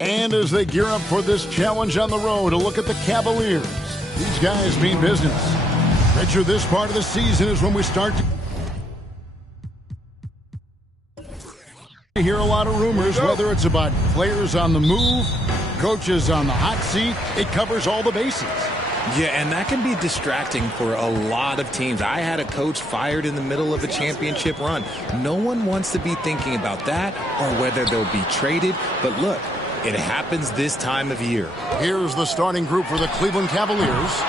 And as they gear up for this challenge on the road, a look at the Cavaliers. These guys mean business. Picture this part of the season is when we start to hear a lot of rumors, whether it's about players on the move, coaches on the hot seat. It covers all the bases. Yeah, and that can be distracting for a lot of teams. I had a coach fired in the middle of a championship run. No one wants to be thinking about that or whether they'll be traded. But look, it happens this time of year. Here's the starting group for the Cleveland Cavaliers.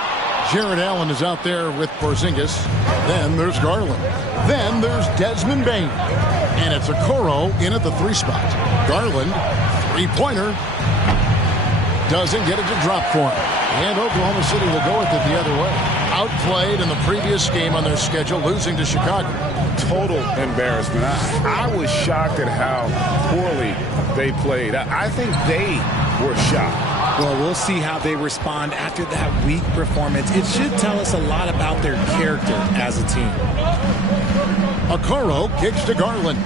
Jared Allen is out there with Porzingis. Then there's Garland. Then there's Desmond Bane. And it's Okoro in at the 3 spot. Garland, three-pointer. Doesn't get it to drop for him. And Oklahoma City will go with it the other way. Outplayed in the previous game on their schedule, losing to Chicago. Total embarrassment. I was shocked at how poorly they played. I think they were shocked. Well, we'll see how they respond after that weak performance. It should tell us a lot about their character as a team. Okoro kicks to Garland.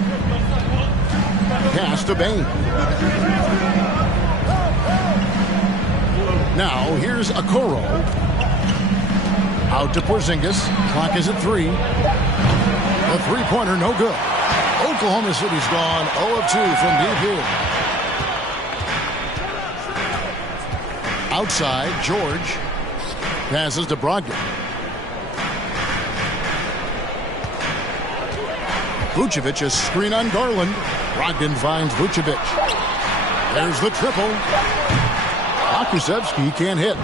Pass to Bane. Now, here's Okoro. Out to Porzingis. Clock is at 3. The three-pointer, no good. Oklahoma City's gone 0 of 2 from deep here. Outside, George. Passes to Brogdon. Vucevic, a screen on Garland. Brogdon finds Vucevic. There's the triple. Pokusevski can't hit.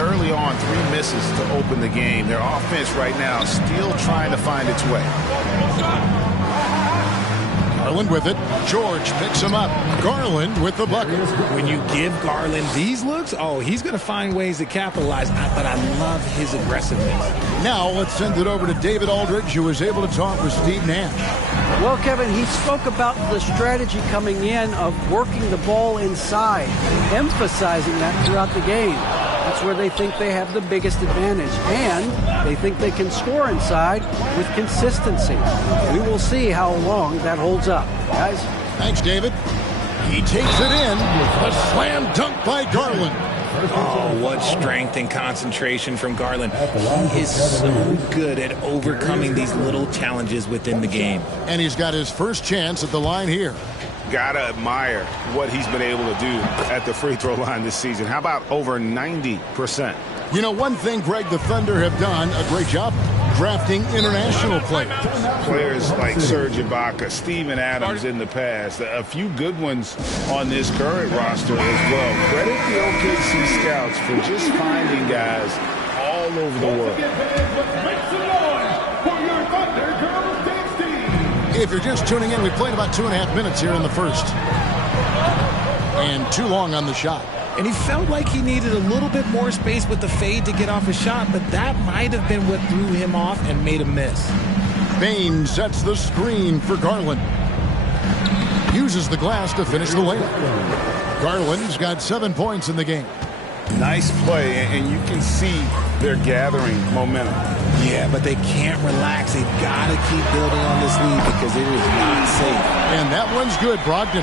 Early on, 3 misses to open the game. Their offense right now still trying to find its way. Garland with it. George picks him up. Garland with the bucket. When you give Garland these looks, oh, he's going to find ways to capitalize. But I love his aggressiveness. Now let's send it over to David Aldridge, who was able to talk with Steve Nash. Well, Kevin, he spoke about the strategy coming in of working the ball inside, emphasizing that throughout the game. That's where they think they have the biggest advantage, and they think they can score inside with consistency. We will see how long that holds up, guys. Thanks, David. He takes it in. A slam dunk by Garland. Oh, what strength and concentration from Garland. He is so good at overcoming these little challenges within the game. And he's got his first chance at the line here. Gotta admire what he's been able to do at the free throw line this season. How about over 90%? You know, one thing Greg the Thunder have done a great job drafting international players. Players like Serge Ibaka, Steven Adams in the past. A few good ones on this current roster as well. Credit the OKC scouts for just finding guys all over the world. If you're just tuning in, we played about 2.5 minutes here in the first. And too long on the shot. And he felt like he needed a little bit more space with the fade to get off his shot, but that might have been what threw him off and made him miss. Bane sets the screen for Garland. Uses the glass to finish the layup. Garland's got 7 points in the game. Nice play, and you can see they're gathering momentum. Yeah, but they can't relax. They've got to keep building on this lead because it is not safe. And that one's good, Brogdon.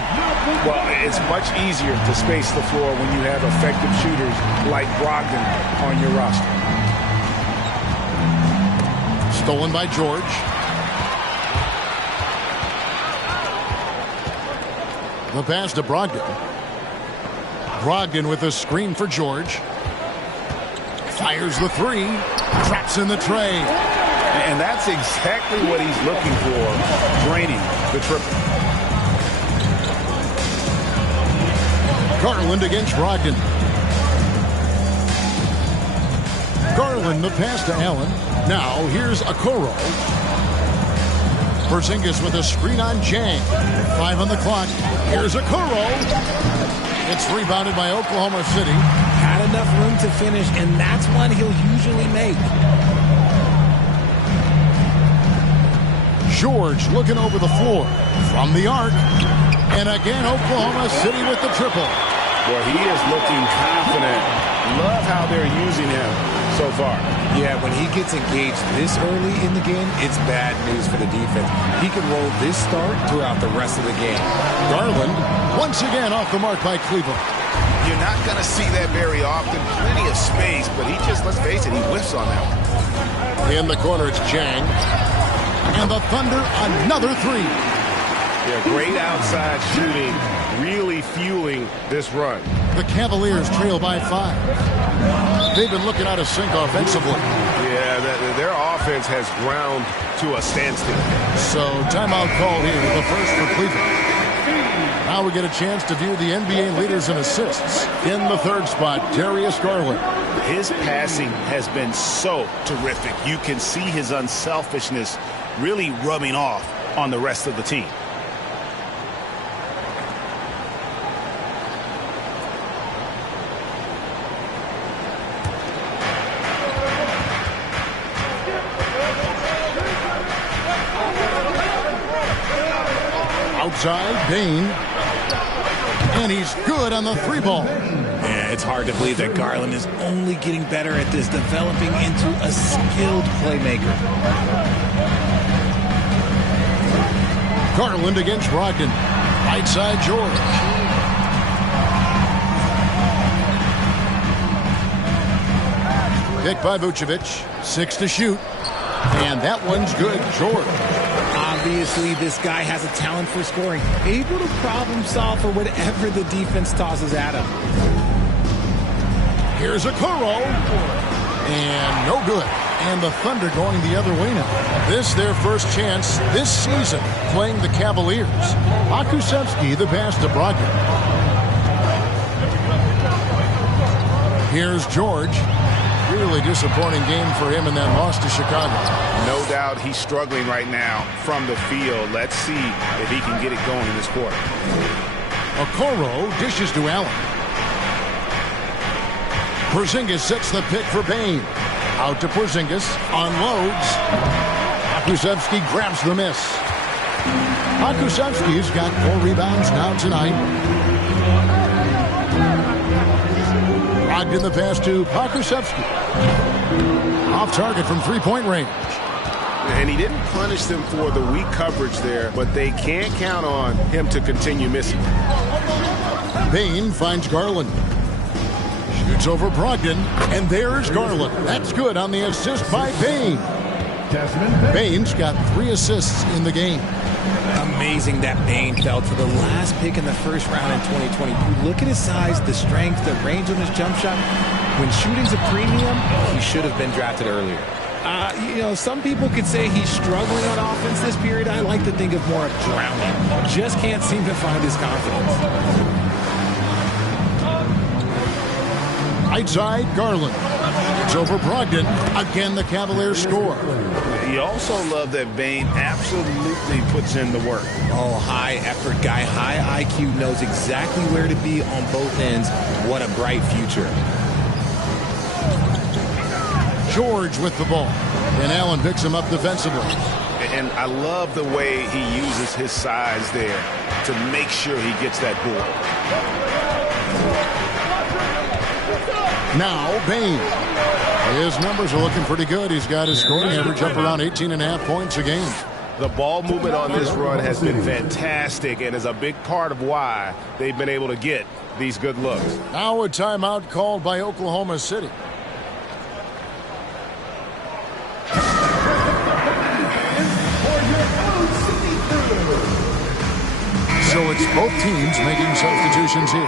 Well, it's much easier to space the floor when you have effective shooters like Brogdon on your roster. Stolen by George. The pass to Brogdon. Brogdon with a screen for George. Fires the 3. Traps in the tray. And that's exactly what he's looking for, draining the triple. Garland against Brogdon. Garland the pass to Allen. Now here's Okoro. Porzingis with a screen on Jang. 5 on the clock. Here's Okoro. It's rebounded by Oklahoma City. Had enough room to finish, and that's one he'll usually make. George looking over the floor from the arc. And again, Oklahoma City with the triple. Well, he is looking confident. Love how they're using him so far. Yeah, when he gets engaged this early in the game, it's bad news for the defense. He can roll this start throughout the rest of the game. Garland once again off the mark by Cleveland. You're not going to see that very often. Plenty of space, but he just, let's face it, he whiffs on that one. In the corner, it's Chang. And the Thunder, another three. Yeah, great outside shooting, really fueling this run. The Cavaliers trail by 5. They've been looking out of sync offensively. Yeah, their offense has ground to a standstill. So timeout call here, the first for Cleveland. Now we get a chance to view the NBA leaders in assists. In the third spot, Darius Garland. His passing has been so terrific. You can see his unselfishness really rubbing off on the rest of the team. Outside, Bain. And he's good on the three ball. Yeah, it's hard to believe that Garland is only getting better at this, developing into a skilled playmaker. Garland against Brogdon. Right side, George. Pick by Vucevic. 6 to shoot. And that one's good. George. Obviously, this guy has a talent for scoring, able to problem solve for whatever the defense tosses at him. Here's a Okoro. And no good. And the Thunder going the other way now. This their first chance this season playing the Cavaliers. Pokusevski the pass to Brogdon. Here's George. Really disappointing game for him in that loss to Chicago. No doubt he's struggling right now from the field. Let's see if he can get it going in this quarter. Okoro dishes to Allen. Porzingis sets the pick for Bain. Out to Porzingis. Unloads. Pokusevski grabs the miss. Pokusevski's got 4 rebounds now tonight. Brogdon the pass to Pokusevski. Off target from three-point range. And he didn't punish them for the weak coverage there, but they can't count on him to continue missing. Bain finds Garland. Shoots over Brogdon, and there's Garland. That's good on the assist by Bain. Bain's got 3 assists in the game. Amazing that Bain fell to the last pick in the first round in 2020. You look at his size, the strength, the range on his jump shot. When shooting's a premium, he should have been drafted earlier. You know, some people could say he's struggling on offense this period. I like to think of more of drowning. Just can't seem to find his confidence. Right side, Garland. It's over Brogdon. Again, the Cavaliers score. You also love that Bain absolutely puts in the work. Oh, high effort guy, high IQ, knows exactly where to be on both ends. What a bright future. George with the ball. And Allen picks him up defensively. And I love the way he uses his size there to make sure he gets that board. Now, Bain. His numbers are looking pretty good. He's got his scoring average up around 18.5 points a game. The ball movement on this run has been fantastic and is a big part of why they've been able to get these good looks. Now a timeout called by Oklahoma City. So it's both teams making substitutions here.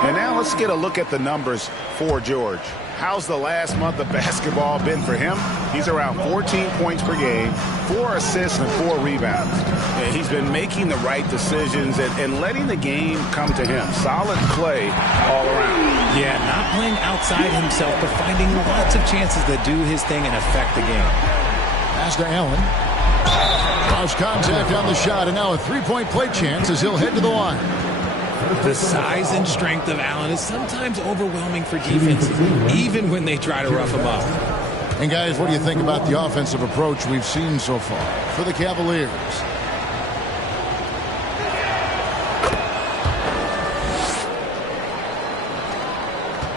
And now let's get a look at the numbers for George. How's the last month of basketball been for him? He's around 14 points per game, 4 assists and 4 rebounds. And he's been making the right decisions and letting the game come to him. Solid play all around. Yeah, not playing outside himself, but finding lots of chances that do his thing and affect the game. Pass to Allen. Cross contact on the shot, and now a three-point play chance as he'll head to the line. The size and strength of Allen is sometimes overwhelming for defenses, even when they try to rough him up. And guys, what do you think about the offensive approach we've seen so far for the Cavaliers?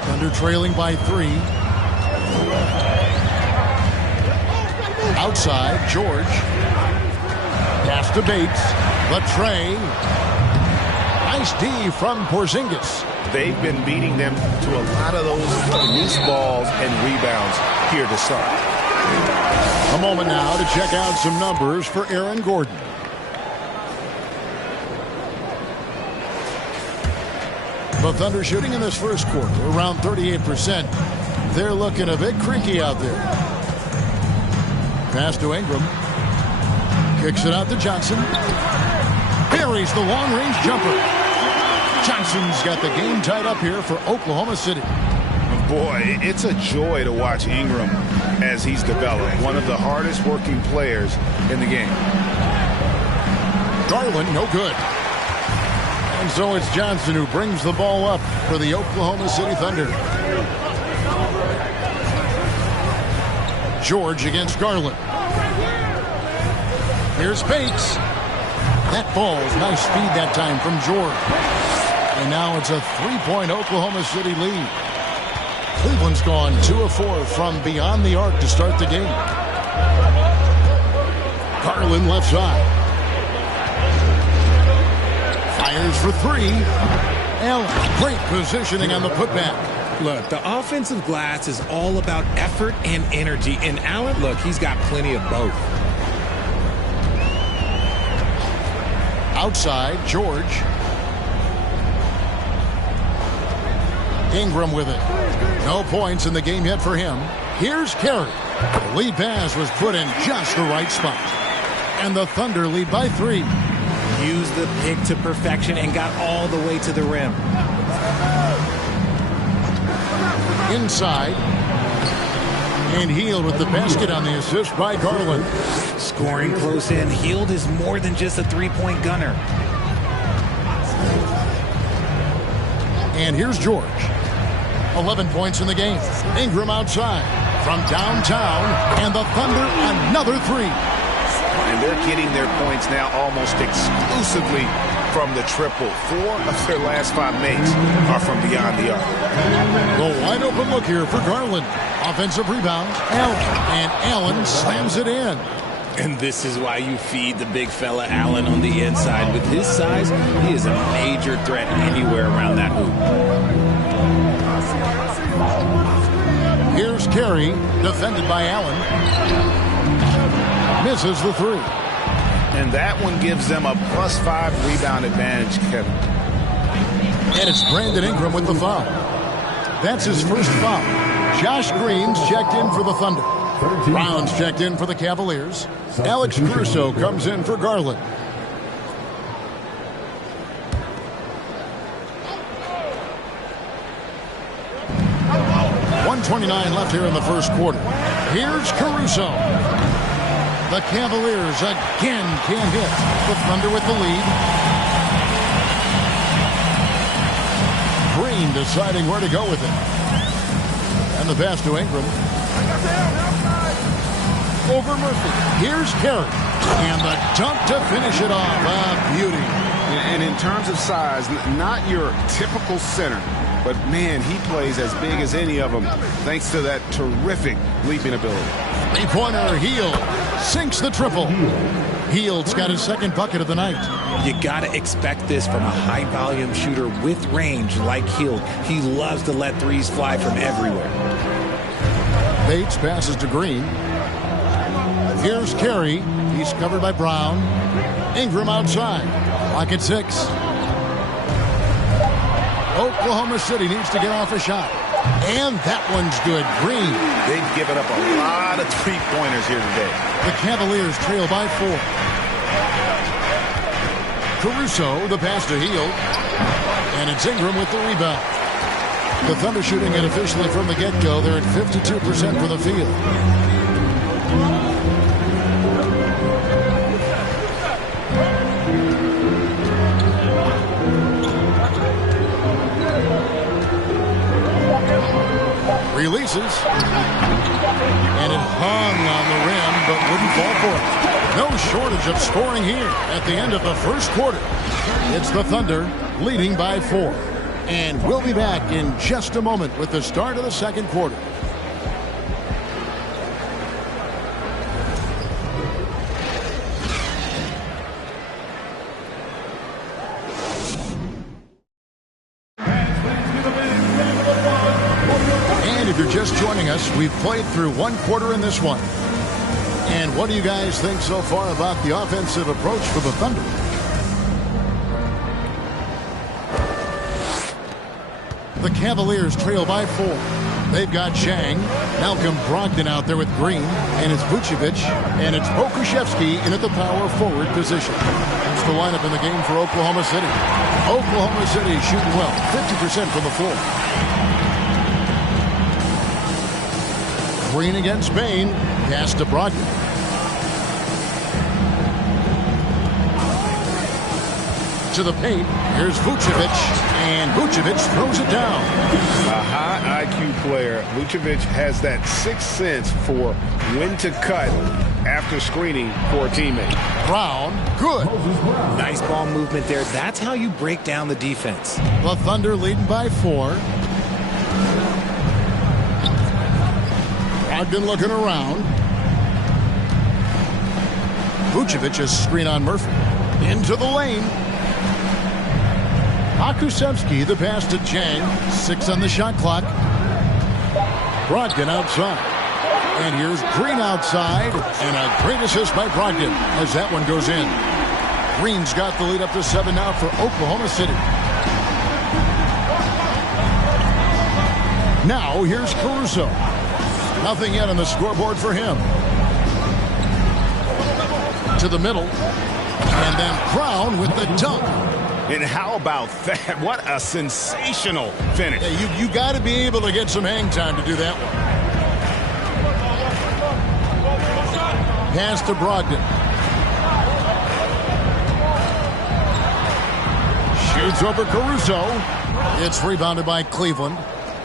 Thunder trailing by 3. Outside, George. Pass to Bates. Latre. Nice D from Porzingis. they've been beating them to a lot of those loose balls and rebounds here to start. A moment now to check out some numbers for Aaron Gordon. The Thunder shooting in this first quarter around 38%. They're looking a bit creaky out there. Pass to Ingram. Kicks it out to Johnson. Buries the long-range jumper. Johnson's got the game tied up here for Oklahoma City. Boy, it's a joy to watch Ingram as he's developed. One of the hardest working players in the game. Garland, no good. And so it's Johnson who brings the ball up for the Oklahoma City Thunder. George against Garland. Here's Bates. That falls. Nice speed that time from George. And now it's a 3-point Oklahoma City lead. Cleveland's gone 2 of 4 from beyond the arc to start the game. Garland left side. Fires for 3. Allen, great positioning on the putback. Look, the offensive glass is all about effort and energy. And Allen, look, he's got plenty of both. Outside, George. Ingram with it. No points in the game yet for him. Here's Carey. The lead pass was put in just the right spot. And the Thunder lead by 3. Used the pick to perfection and got all the way to the rim. Inside. And Hield with the basket on the assist by Garland. Scoring close in. Hield is more than just a three-point gunner. And here's George. 11 points in the game. Ingram outside from downtown. And the Thunder another 3. And they're getting their points now almost exclusively from the triple. 4 of their last 5 makes are from beyond the arc. The wide open look here for Garland. Offensive rebound. Allen. And Allen slams it in. And this is why you feed the big fella Allen on the inside. With his size, he is a major threat anywhere around that hoop. Here's Carey, defended by Allen. Misses the 3. And that one gives them a +5 rebound advantage, Kevin. And it's Brandon Ingram with the foul. That's his first foul. Josh Green's checked in for the Thunder. Brown's checked in for the Cavaliers. Alex Caruso comes in for Garland. .129 left here in the first quarter. Here's Caruso. The Cavaliers again can't hit. The Thunder with the lead. Green deciding where to go with it. And the pass to Ingram. Over Murphy. Here's Carey. And the dunk to finish it off. A beauty. And in terms of size, not your typical center. But, man, he plays as big as any of them thanks to that terrific leaping ability. Three-pointer, Hield sinks the triple. Hield's got his second bucket of the night. You got to expect this from a high-volume shooter with range like Hield. He loves to let threes fly from everywhere. Bates passes to Green. Here's Carey. He's covered by Brown. Ingram outside. Clock at 6. Oklahoma City needs to get off a shot. And that one's good. Green. They've given up a lot of three-pointers here today. The Cavaliers trail by 4. Caruso, the pass to Hield. And it's Ingram with the rebound. The Thunder shooting it officially from the get-go. They're at 52% for the field. Releases. And it hung on the rim, but wouldn't fall for it. No shortage of scoring here at the end of the first quarter. It's the Thunder leading by 4. And we'll be back in just a moment with the start of the second quarter. if you're just joining us, we've played through one quarter in this one. And what do you guys think so far about the offensive approach for the Thunder? The Cavaliers trail by 4. They've got Chang, Malcolm Brogdon out there with Green, and it's Vucevic, and it's Pokusevski in at the power forward position. That's the lineup in the game for Oklahoma City. Oklahoma City shooting well, 50% from the floor. Green against Bain, pass to Brogdon. To the paint, here's Vucevic, and Vucevic throws it down. A high IQ player. Vucevic has that sixth sense for when to cut after screening for a teammate. Brown, good. Nice ball movement there. That's how you break down the defense. The Thunder leading by 4. Brogdon looking around. Vucevic is screen on Murphy. Into the lane. Pokusevski, the pass to Chang. 6 on the shot clock. Brogdon outside. And here's Green outside. And a great assist by Brogdon as that one goes in. Green's got the lead up to 7 now for Oklahoma City. Now here's Caruso. Nothing yet on the scoreboard for him. To the middle. And then Brown with the dunk. And how about that? What a sensational finish. Yeah, you got to be able to get some hang time to do that one. Pass to Brogdon. Shoots over Caruso. It's rebounded by Cleveland.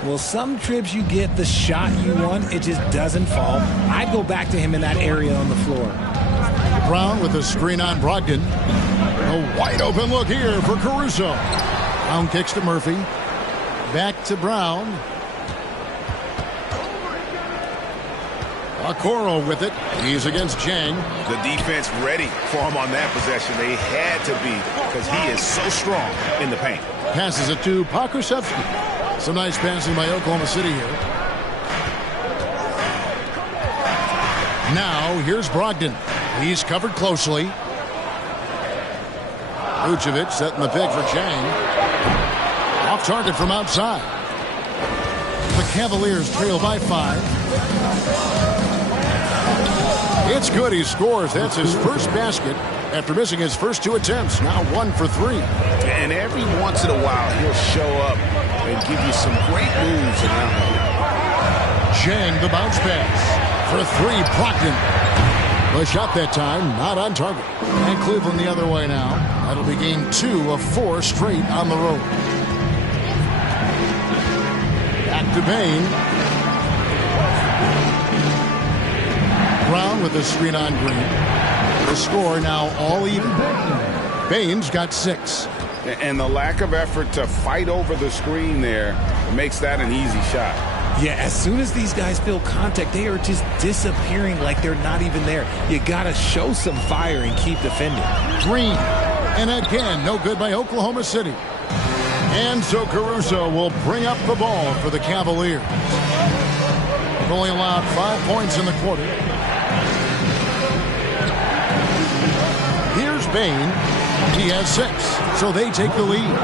Well, some trips you get the shot you want, it just doesn't fall. I'd go back to him in that area on the floor. Brown with a screen on Brogdon. A wide open look here for Caruso. Brown kicks to Murphy. Back to Brown. Okoro with it. He's against Chang. The defense ready for him on that possession. They had to be because he is so strong in the paint. Passes it to Pokusevski. Some nice passing by Oklahoma City here. Now here's Brogdon. He's covered closely. Vucevic setting the pick for Chang. Off target from outside. The Cavaliers trail by 5. It's good. He scores. That's his first basket after missing his first 2 attempts. Now 1 for 3. And every once in a while, he'll show up and give you some great moves around him. Chang, the bounce pass. For 3, Brogdon. The shot that time, not on target. And Cleveland the other way now. That'll be game 2 of 4 straight on the road. Back to Bain. Brown with the screen on Green. The score now all even. Bain's got 6. And the lack of effort to fight over the screen there makes that an easy shot. Yeah, as soon as these guys feel contact, they are just disappearing like they're not even there. You got to show some fire and keep defending. Green. And again, no good by Oklahoma City. And so Caruso will bring up the ball for the Cavaliers. They've only allowed 5 points in the quarter. Here's Bain. He has 6. So they take the lead.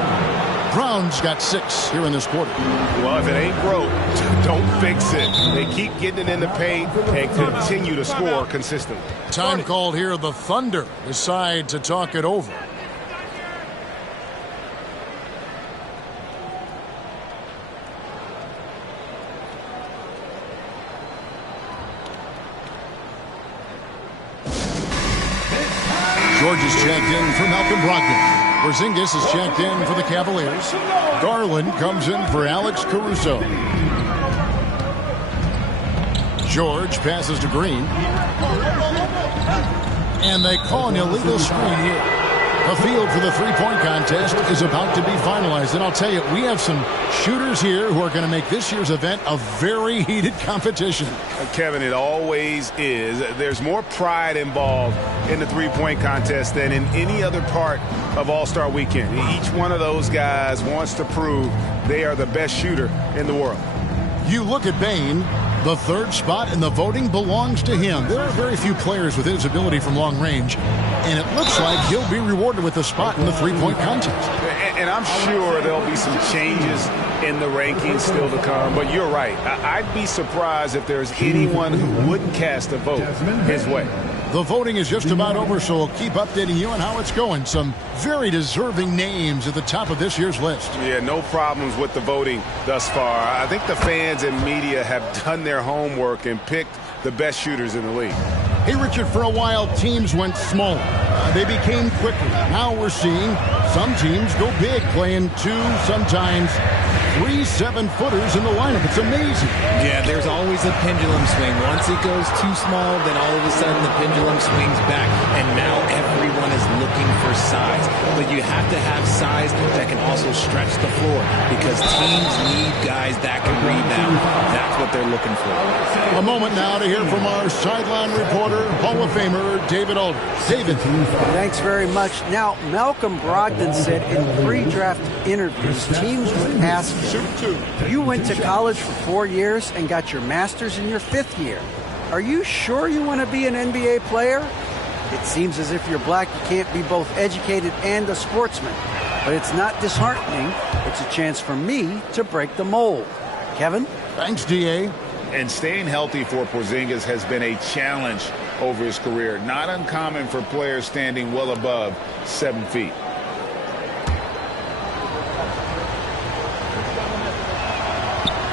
Brown's got 6 here in this quarter. Well, if it ain't broke, don't fix it. They keep getting it in the paint and continue to score consistently. Time called here. The Thunder decide to talk it over. George is checked in for Malcolm Brogdon. Porzingis is checked in for the Cavaliers. Garland comes in for Alex Caruso. George passes to Green. And they call an illegal screen here. The field for the three-point contest is about to be finalized. And I'll tell you, we have some shooters here who are going to make this year's event a very heated competition. Kevin, it always is. There's more pride involved in the three-point contest than in any other part of All-Star Weekend. Each one of those guys wants to prove they are the best shooter in the world. You look at Bain, the third spot in the voting belongs to him. There are very few players with his ability from long range, and it looks like he'll be rewarded with a spot in the three-point contest. And I'm sure there'll be some changes in the rankings still to come, but you're right. I'd be surprised if there's anyone who wouldn't cast a vote his way. The voting is just about over, so we'll keep updating you on how it's going. Some very deserving names at the top of this year's list. Yeah, no problems with the voting thus far. I think the fans and media have done their homework and picked the best shooters in the league. Hey, Richard, for a while, teams went smaller. They became quicker. Now we're seeing some teams go big, playing 2, sometimes 3 7-footers in the lineup. It's amazing. Yeah, there's always a pendulum swing. Once it goes too small, then all of a sudden the pendulum swings back, and now everyone is looking for size. But you have to have size that can also stretch the floor, because teams need guys that can rebound. That's what they're looking for. A moment now to hear from our sideline reporter, Hall of Famer David Aldridge. David. Thanks very much. Now, Malcolm Brogdon said in pre-draft interviews, teams would ask him, you went to college for 4 years and got your master's in your 5th year. Are you sure you want to be an NBA player? It seems as if you're black, you can't be both educated and a sportsman. But it's not disheartening. It's a chance for me to break the mold. Kevin? Thanks, D.A. And staying healthy for Porzingis has been a challenge over his career. Not uncommon for players standing well above 7 feet.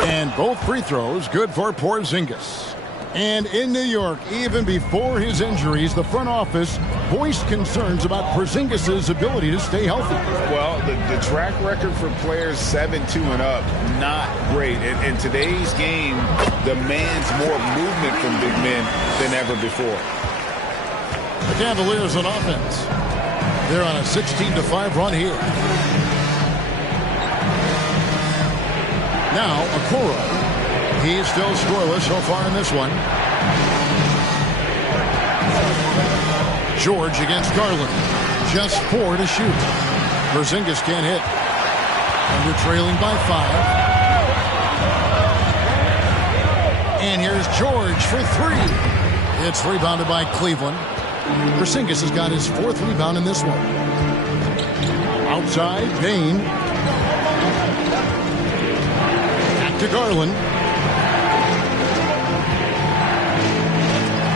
And both free throws good for Porzingis. And in New York, even before his injuries, the front office voiced concerns about Porzingis' ability to stay healthy. Well, the track record for players 7'2" and up, not great. In today's game demands more movement from big men than ever before. The Cavaliers on offense. They're on a 16-5 run here. Now, Okoro. He's still scoreless so far in this one. George against Garland. Just 4 to shoot. Porzingis can't hit. And they're trailing by 5. And here's George for 3. It's rebounded by Cleveland. Porzingis has got his 4th rebound in this one. Outside, Bain. Back to Garland.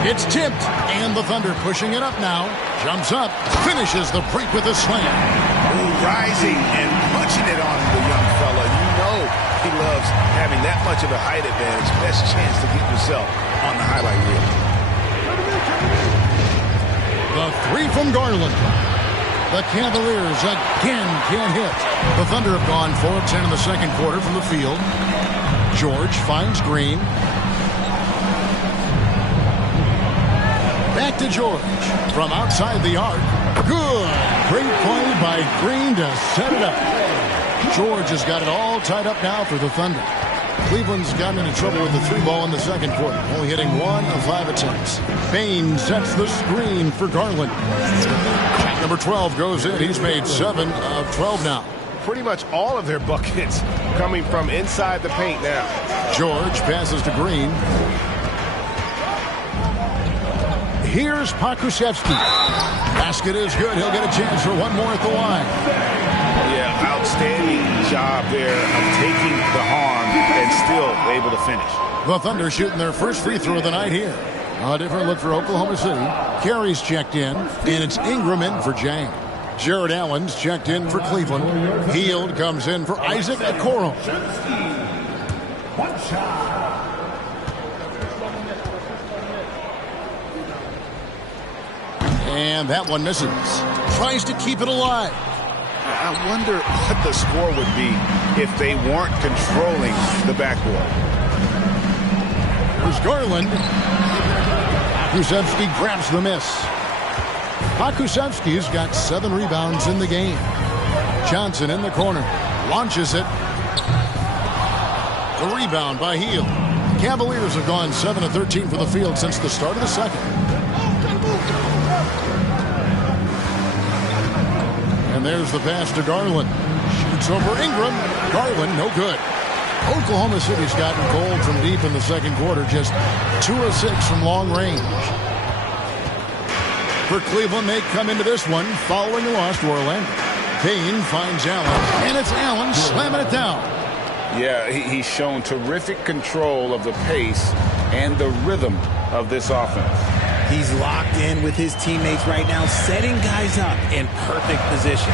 It's tipped, and the Thunder pushing it up now. Jumps up, finishes the break with a slam. Rising and punching it on the young fella. You know he loves having that much of a height advantage. Best chance to get yourself on the highlight reel. The 3 from Garland. The Cavaliers again can't hit. The Thunder have gone 4 of 10 in the second quarter from the field. George finds Green. Back to George from outside the arc. Good. Great play by Green to set it up. George has got it all tied up now for the Thunder. Cleveland's gotten into trouble with the 3 ball in the second quarter, only hitting 1 of 5 attempts. Bain sets the screen for Garland. Shot number 12 goes in. He's made 7 of 12 now. Pretty much all of their buckets coming from inside the paint now. George passes to Green. Here's Pokusevski. Basket is good. He'll get a chance for 1 more at the line. Yeah, outstanding job there of taking the harm and still able to finish. The Thunder shooting their first free throw of the night here. A different look for Oklahoma City. Carey's checked in, and it's Ingram in for Jang. Jared Allen's checked in for Cleveland. Hield comes in for Isaac Okoro. One shot. And that one misses. Tries to keep it alive. I wonder what the score would be if they weren't controlling the backboard. Here's Garland. Pokusevski grabs the miss. Pokusevski's got 7 rebounds in the game. Johnson in the corner. Launches it. The rebound by Hield. Cavaliers have gone 7 of 13 for the field since the start of the second. And there's the pass to Garland. Shoots over Ingram. Garland, no good. Oklahoma City's gotten cold from deep in the second quarter, just 2 of 6 from long range. For Cleveland, they come into this one following a loss to Orlando. Payne finds Allen, and it's Allen slamming it down. Yeah, he's shown terrific control of the pace and the rhythm of this offense. He's locked in with his teammates right now, setting guys up in perfect position.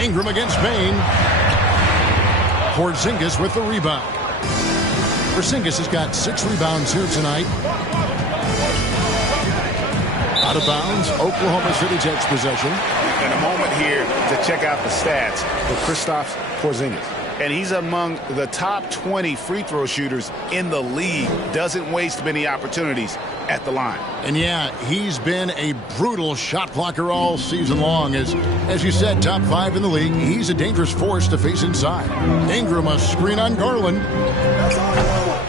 Ingram against Payne. Porzingis with the rebound. Porzingis has got 6 rebounds here tonight. Out of bounds, Oklahoma City takes possession. In a moment here to check out the stats for Kristaps Porzingis. And he's among the top 20 free throw shooters in the league. Doesn't waste many opportunities at the line. And yeah, he's been a brutal shot blocker all season long. As you said, top 5 in the league. He's a dangerous force to face inside. Ingram a screen on Garland.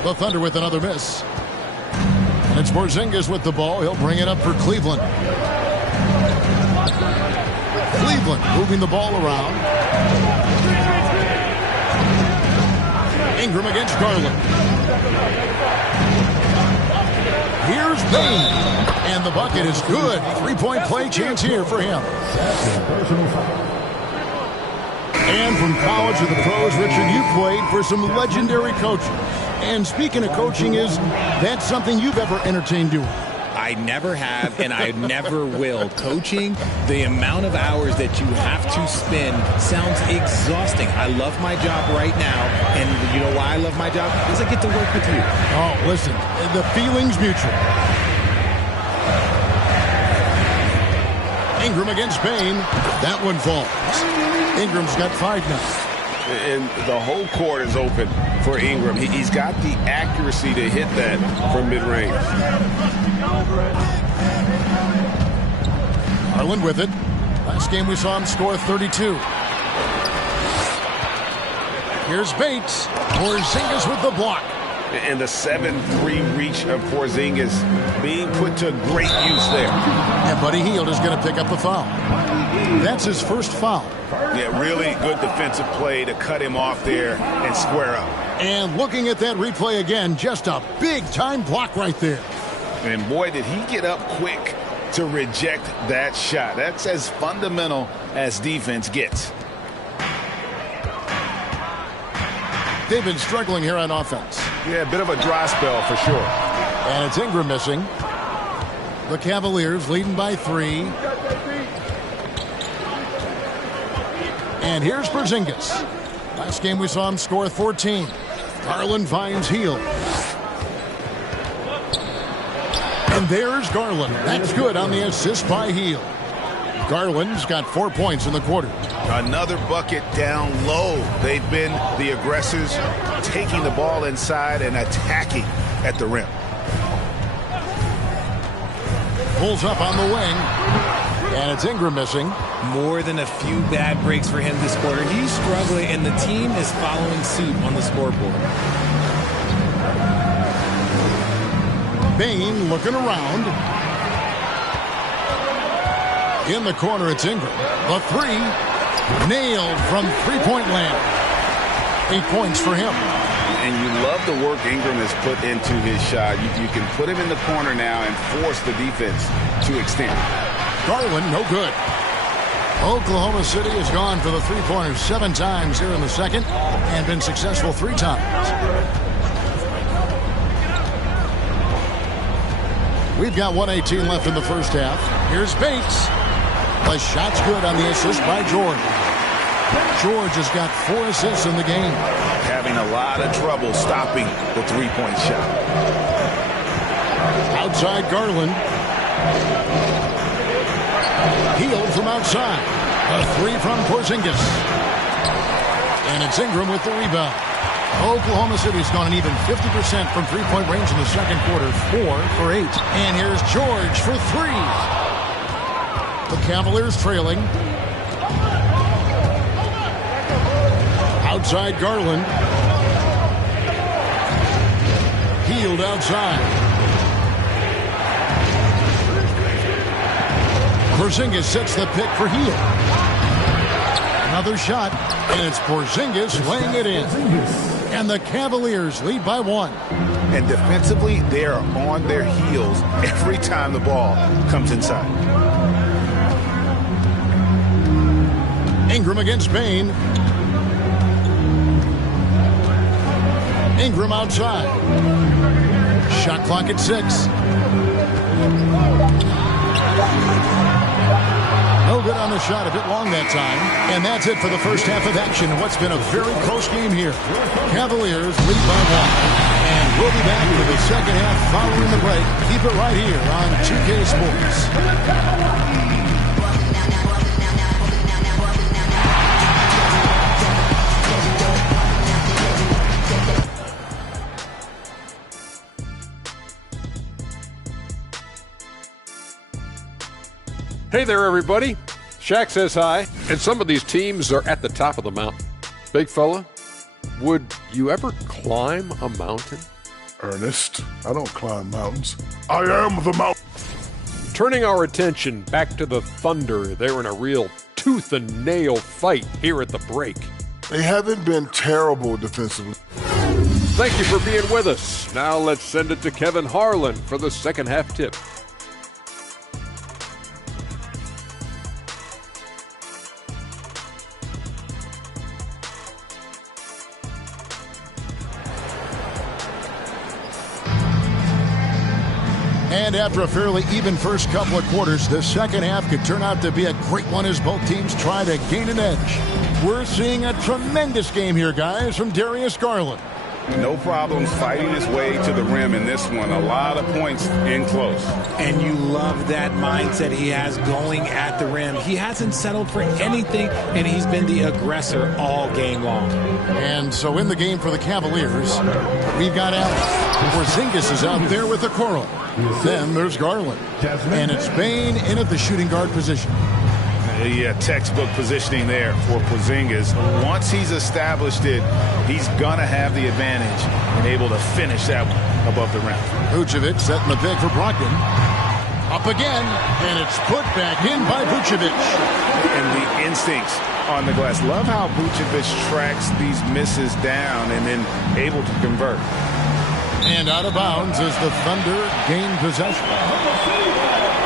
The Thunder with another miss. And it's Porzingis with the ball. He'll bring it up for Cleveland. Cleveland moving the ball around. Ingram against Garland. Here's Payne. And the bucket is good. 3-point play chance here for him. And from college to the pros, Richard, you played for some legendary coaches. And speaking of coaching, is that something you've ever entertained doing? I never have, and I never will. Coaching, the amount of hours that you have to spend sounds exhausting. I love my job right now, and you know why I love my job? Because I get to work with you. Oh, listen, the feeling's mutual. Ingram against Payne. That one falls. Ingram's got 5 now. And the whole court is open for Ingram. He's got the accuracy to hit that from mid-range. Garland with it. Last game we saw him score 32. Here's Bates. Porzingis with the block. And the 7-3 reach of Porzingis being put to great use there. And Buddy Hield is going to pick up a foul. That's his first foul. Yeah, really good defensive play to cut him off there and square up. And looking at that replay again, just a big-time block right there. And boy, did he get up quick to reject that shot. That's as fundamental as defense gets. They've been struggling here on offense. Yeah, a bit of a dry spell for sure. And it's Ingram missing. The Cavaliers leading by 3. And here's Porzingis. Last game we saw him score 14. Garland finds Hield. And there's Garland. That's good on the assist by Hield. Garland's got 4 points in the quarter. Another bucket down low. They've been the aggressors, taking the ball inside and attacking at the rim. Pulls up on the wing. And it's Ingram missing. More than a few bad breaks for him this quarter. He's struggling, and the team is following suit on the scoreboard. Payne looking around. In the corner, it's Ingram. The 3. Nailed from three-point land. 8 points for him. And you love the work Ingram has put into his shot. You can put him in the corner now and force the defense to extend. Garland, no good. Oklahoma City has gone for the three-pointers 7 times here in the second and been successful 3 times. We've got 1:18 left in the first half. Here's Bates. The shot's good on the assist by George. George has got 4 assists in the game. Having a lot of trouble stopping the three-point shot. Outside Garland. Hield from outside. A 3 from Porzingis. And it's Ingram with the rebound. Oklahoma City's gone an even 50% from three-point range in the second quarter. 4 for 8. And here's George for 3. The Cavaliers trailing. Outside Garland. Hield outside. Porzingis sets the pick for Hield. Another shot, and it's Porzingis laying it in. And the Cavaliers lead by 1. And defensively, they are on their heels every time the ball comes inside. Ingram against Bain. Ingram outside. Shot clock at 6. No good on the shot, a bit long that time. And that's it for the first half of action in what's been a very close game here. Cavaliers lead by 1. And we'll be back for the second half following the break. Keep it right here on 2K Sports. Hey there, everybody. Shaq says hi. And some of these teams are at the top of the mountain. Big fella, would you ever climb a mountain? Ernest, I don't climb mountains. I am the mountain. Turning our attention back to the Thunder, they're in a real tooth and nail fight here at the break. They haven't been terrible defensively. Thank you for being with us. Now let's send it to Kevin Harlan for the second half tip. And after a fairly even first couple of quarters, the second half could turn out to be a great one as both teams try to gain an edge. We're seeing a tremendous game here, guys, from Darius Garland. No problems fighting his way to the rim in this one. A lot of points in close. And you love that mindset he has going at the rim. He hasn't settled for anything, and he's been the aggressor all game long. And so in the game for the Cavaliers, we've got Allen. Porzingis is out there with the Okoro. Then there's Garland. And it's Bain in at the shooting guard position. Yeah, textbook positioning there for Porzingis. Once he's established it, he's going to have the advantage and able to finish that one above the rim. Vucevic setting the pick for Brogdon. Up again, and it's put back in by Vucevic. And the instincts on the glass. Love how Vucevic tracks these misses down and then able to convert. And out of bounds as the Thunder gain possession.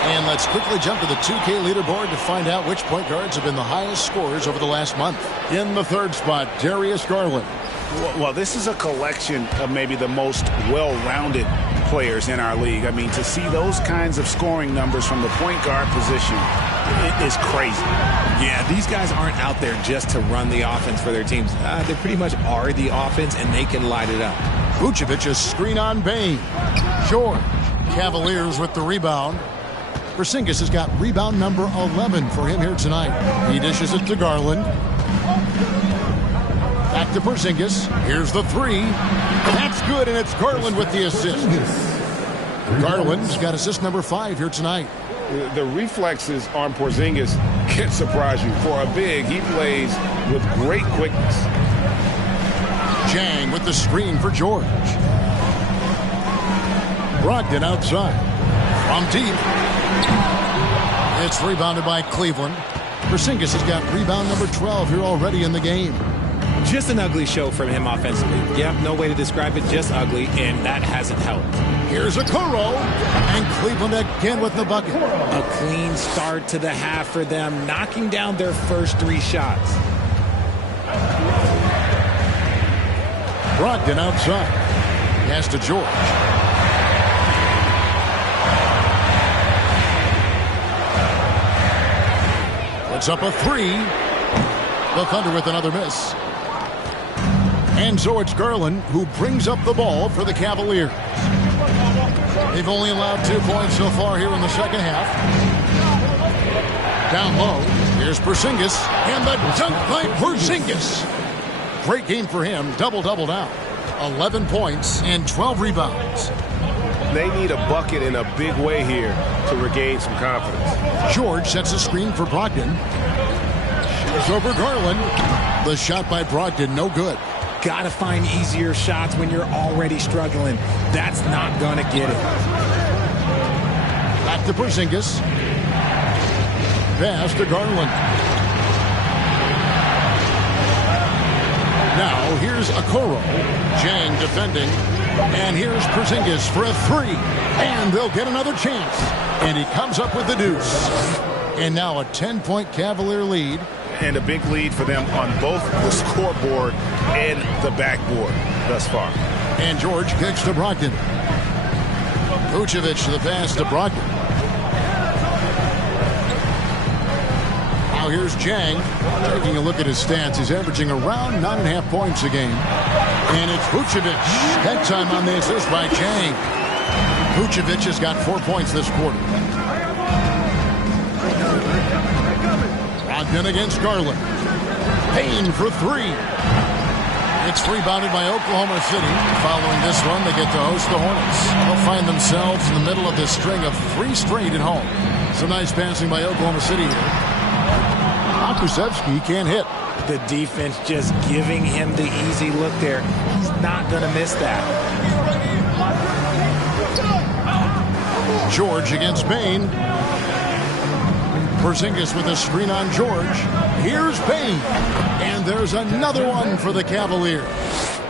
And let's quickly jump to the 2K leaderboard to find out which point guards have been the highest scorers over the last month. In the third spot, Darius Garland. Well, this is a collection of maybe the most well-rounded players in our league. I mean, to see those kinds of scoring numbers from the point guard position, it is crazy. Yeah, these guys aren't out there just to run the offense for their teams. They pretty much are the offense, and they can light it up. Vucevic, a screen on Bain. George. Cavaliers with the rebound. Porzingis has got rebound number 11 for him here tonight. He dishes it to Garland. Back to Porzingis. Here's the three. That's good, and it's Garland with the assist. Garland's got assist number 5 here tonight. The reflexes on Porzingis can surprise you. For a big, he plays with great quickness. Jang with the screen for George. Brogdon outside. From deep. It's rebounded by Cleveland. Porzingis has got rebound number 12 here already in the game. Just an ugly show from him offensively. Yeah, no way to describe it, just ugly, and that hasn't helped. Here's Okoro, and Cleveland again with the bucket. A clean start to the half for them, knocking down their first 3 shots. Brogdon outside. Pass to George. Puts up a 3. The Thunder with another miss. And so it's Garland who brings up the ball for the Cavaliers. They've only allowed 2 points so far here in the second half. Down low, here's Porzingis, and the dunk by Porzingis. Great game for him, double-double now. 11 points and 12 rebounds. They need a bucket in a big way here to regain some confidence. George sets a screen for Brogdon. It's over Garland. The shot by Brogdon, no good. Gotta find easier shots when you're already struggling. That's not gonna get it. Back to Porzingis. Pass to Garland. Now here's Okoro. Jang defending. And here's Porzingis for a three. And they'll get another chance. And he comes up with the deuce. And now a 10-point Cavalier lead. And a big lead for them on both the scoreboard and the backboard thus far. And George kicks to Brogdon. Vucevic to the pass to Brogdon. Now here's Jang. Taking a look at his stats, he's averaging around 9.5 points a game. And it's Vucevic. Head time on the assist by Jang. Vucevic has got 4 points this quarter. Brogdon against Garland. Payne for three. It's rebounded by Oklahoma City. Following this one, they get to host the Hornets. They'll find themselves in the middle of this string of 3 straight at home. Some nice passing by Oklahoma City here. Pokusevski can't hit. The defense just giving him the easy look there. He's not going to miss that. George against Payne. Porzingis with a screen on George. Here's Payne. And there's another one for the Cavaliers.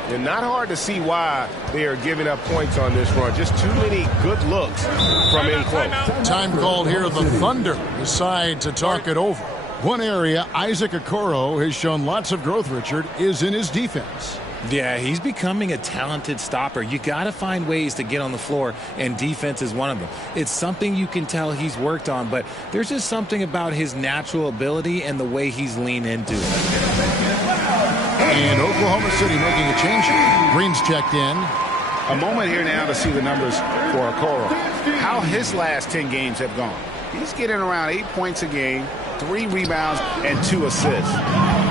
And not hard to see why they are giving up points on this run. Just too many good looks from in close. Time called here. The Thunder decide to talk it over. One area Isaac Okoro has shown lots of growth, Richard, is in his defense. Yeah, he's becoming a talented stopper. You got to find ways to get on the floor, and defense is one of them. It's something you can tell he's worked on, but there's just something about his natural ability and the way he's leaned into it. And Oklahoma City making a change here. Green's checked in. A moment here now to see the numbers for Okoro. How his last 10 games have gone. He's getting around 8 points a game, 3 rebounds, and 2 assists.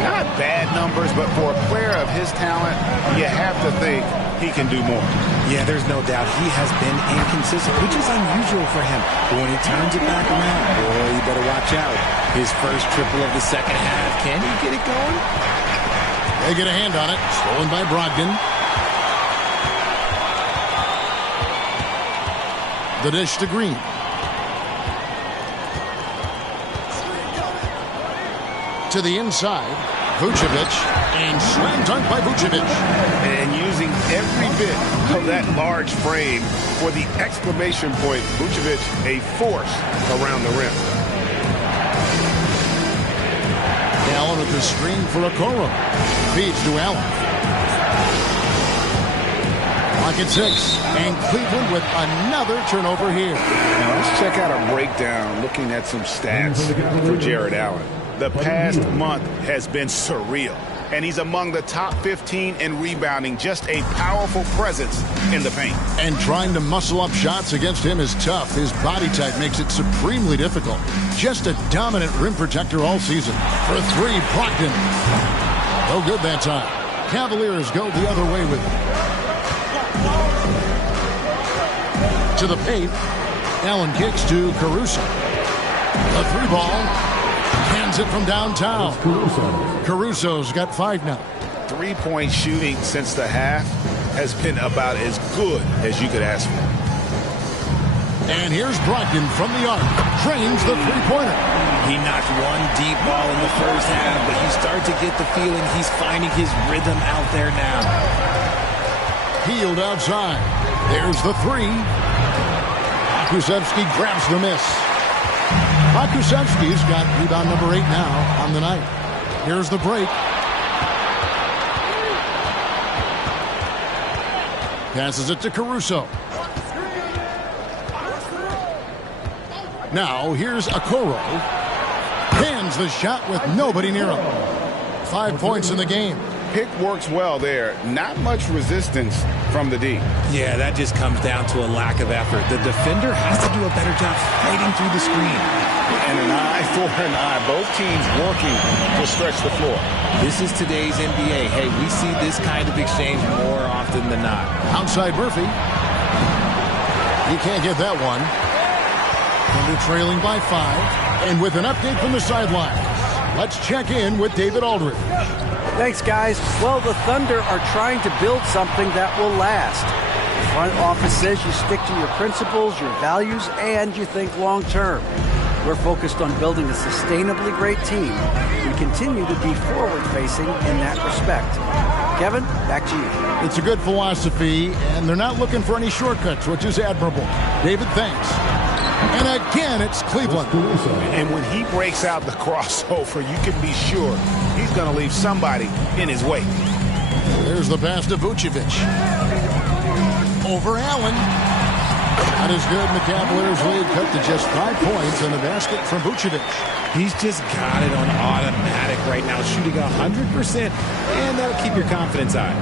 Not bad numbers, but for a player of his talent, you have to think he can do more. Yeah, there's no doubt he has been inconsistent, which is unusual for him. But when he turns it back around, boy, you better watch out. His first triple of the second half. Can he get it going? They get a hand on it. Stolen by Brogdon. The dish to Green. To the inside, Vucevic, and slam dunk by Vucevic. And using every bit of that large frame for the exclamation point, Vucevic a force around the rim. Allen with the screen for Okoro. Feeds to Allen. Clock at 6, and Cleveland with another turnover here. Now let's check out a breakdown looking at some stats for Jared Allen. The past month has been surreal, and he's among the top 15 in rebounding. Just a powerful presence in the paint. And trying to muscle up shots against him is tough. His body type makes it supremely difficult. Just a dominant rim protector all season. For 3, Brogdon. No good that time. Cavaliers go the other way with it. To the paint. Allen kicks to Caruso. The 3 ball. Hands it from downtown. Caruso's got 5 now. 3-point shooting since the half has been about as good as you could ask for. And here's Brogdon from the arc. Drains the 3-pointer. He knocked one deep ball in the first half, but you start to get the feeling he's finding his rhythm out there now. Healed outside. There's the 3. Pokusevski grabs the miss. Pokusevski's got rebound number 8 now on the night. Here's the break. Passes it to Caruso. Now here's Okoro. Hands the shot with nobody near him. 5 points in the game. Pick works well there. Not much resistance from the D. Yeah, that just comes down to a lack of effort. The defender has to do a better job fighting through the screen. And an eye for an eye. Both teams working to stretch the floor. This is today's NBA. Hey, we see this kind of exchange more often than not. Outside Murphy. You can't get that one. Thunder trailing by 5. And with an update from the sidelines, let's check in with David Aldridge. Thanks, guys. Well, the Thunder are trying to build something that will last. The front office says you stick to your principles, your values, and you think long term. We're focused on building a sustainably great team. We and continue to be forward-facing in that respect. Kevin, back to you. It's a good philosophy, and they're not looking for any shortcuts, which is admirable. David, thanks. And again, it's Cleveland. And when he breaks out the crossover, you can be sure he's going to leave somebody in his way. There's the pass to Vucevic. Over Allen. Not as good, and the Cavaliers lead cut to just 5 points in the basket from Vucevic. He's just got it on automatic right now, shooting 100%, and that'll keep your confidence high.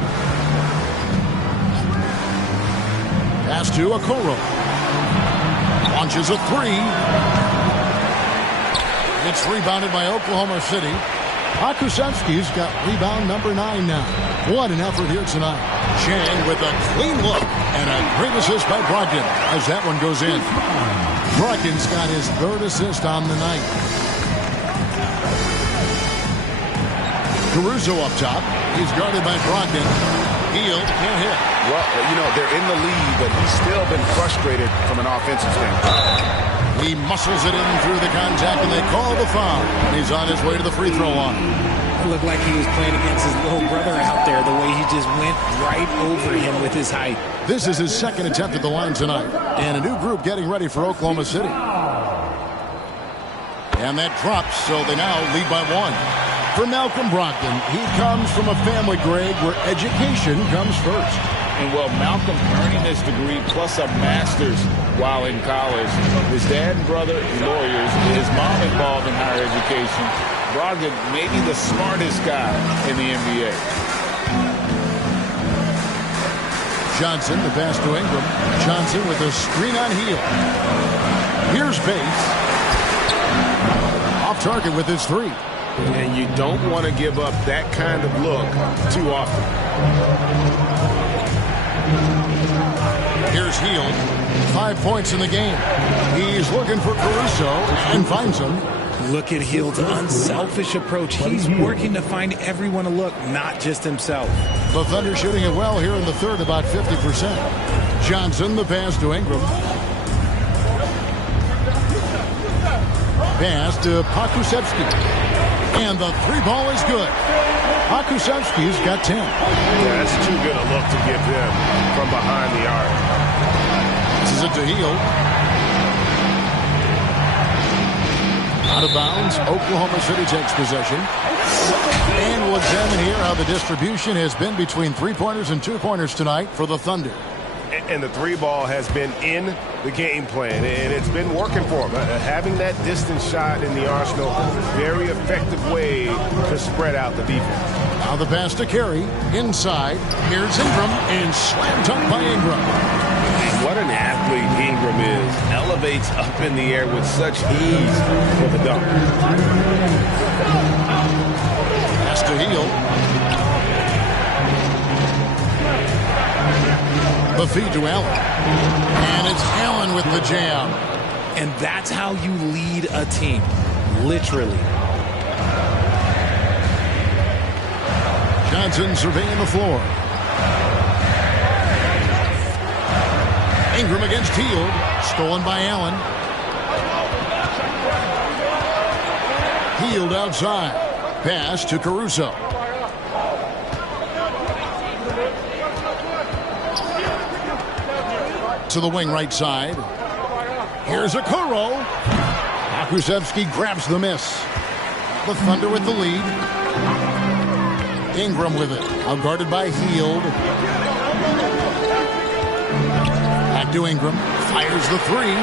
Pass to Okoro. Launches a three. It's rebounded by Oklahoma City. Pakusevski's got rebound number 9 now. What an effort here tonight. Chang with a clean look and a great assist by Brogdon as that one goes in. Brogdon's got his 3rd assist on the night. Caruso up top. He's guarded by Brogdon. Hield can't hit. Well, you know, they're in the lead, but he's still been frustrated from an offensive standpoint. He muscles it in through the contact, and they call the foul. And he's on his way to the free throw line. It looked like he was playing against his little brother out there, the way he just went right over him with his height. This is his 2nd attempt at the line tonight. And a new group getting ready for Oklahoma City. And that drops, so they now lead by 1. For Malcolm Brogdon, he comes from a family, Greg, where education comes first. And, well, Malcolm earning his degree plus a master's while in college. His dad and brother, lawyers. His mom involved in higher education. Brogdon, maybe the smartest guy in the NBA. Johnson, the pass to Ingram. Johnson with a screen on Hield. Here's Bates. Off target with his 3. And you don't want to give up that kind of look too often. Here's Hield. 5 points in the game. He's looking for Caruso and finds him. Look at Hield's unselfish approach. He's working to find everyone a look, not just himself. The Thunder shooting it well here in the 3rd, about 50%. Johnson, the pass to Ingram. Pass to Pakusevski. And the 3-ball is good. Pakusevski's got 10. Yeah, that's too good a look to give him from behind the arc. This is it to Hield. Out of bounds. Oklahoma City takes possession. And we'll examine here how the distribution has been between 3-pointers and 2-pointers tonight for the Thunder. And the 3-ball has been in the game plan, and it's been working for him. Having that distance shot in the arsenal, very effective way to spread out the defense. Now the pass to Carey. Inside. Here's Ingram, and slam dunk by Ingram. What an athlete Ingram is. Elevates up in the air with such ease for the dunk. Pass to Hield. The feed to Allen. And it's Allen with the jam. And that's how you lead a team. Literally. Johnson surveying the floor. Ingram against Hield. Stolen by Allen. Hield outside. Pass to Caruso. To the wing right side. Here's Okoro. Pakusevski grabs the miss. The Thunder with the lead. Ingram with it. Outguarded by Hield. Back to Ingram. Fires the 3.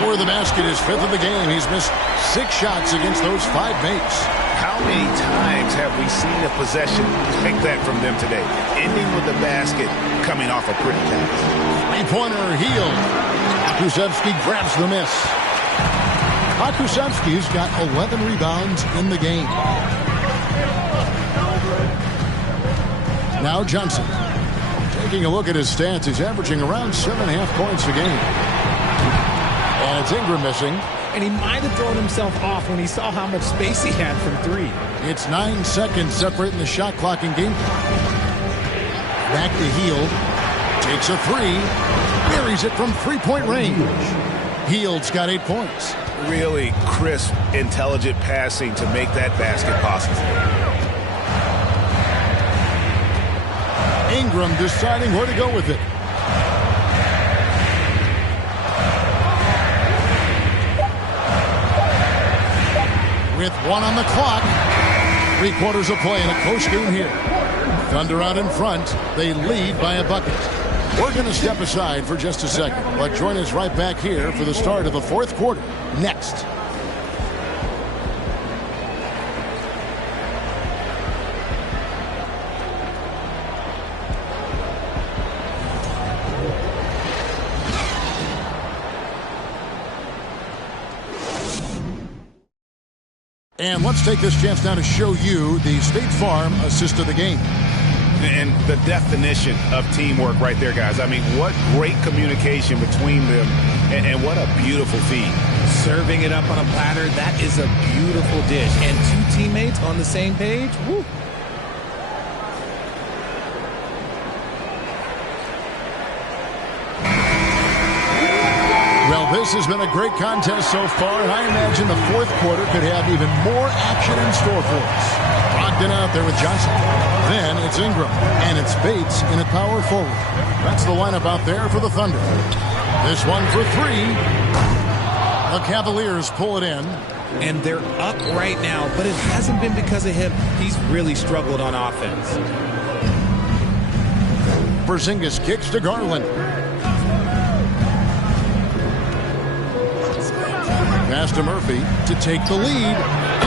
Score the basket. His 5th of the game. He's missed 6 shots against those 5 mates. How many times have we seen a possession like that from them today? Ending with the basket coming off a pretty pass. 3-pointer Hield. Pakusevski grabs the miss. Pakusevski's got 11 rebounds in the game. Now Johnson. Taking a look at his stats, he's averaging around 7.5 points a game. And it's Ingram missing. And he might have thrown himself off when he saw how much space he had from 3. It's 9 seconds separating the shot clock and game clock. Back to Hield. Takes a 3. Buries it from 3-point range. Hield's got 8 points. Really crisp, intelligent passing to make that basket possible. Ingram deciding where to go with it. With 1 on the clock. 3 quarters of play in a close game here. Thunder out in front. They lead by a bucket. We're going to step aside for just a second, but join us right back here for the start of the 4th quarter next. And let's take this chance now to show you the State Farm assist of the game. And the definition of teamwork right there, guys. I mean, what great communication between them, and what a beautiful feed. Serving it up on a platter, that is a beautiful dish. And 2 teammates on the same page, woo. Well, this has been a great contest so far, and I imagine the 4th quarter could have even more action in store for us. Brogdon out there with Johnson. Then it's Ingram, and it's Bates in at power forward. That's the lineup out there for the Thunder. This one for 3. The Cavaliers pull it in. And they're up right now, but it hasn't been because of him. He's really struggled on offense. Porzingis kicks to Garland. Pass to Murphy to take the lead.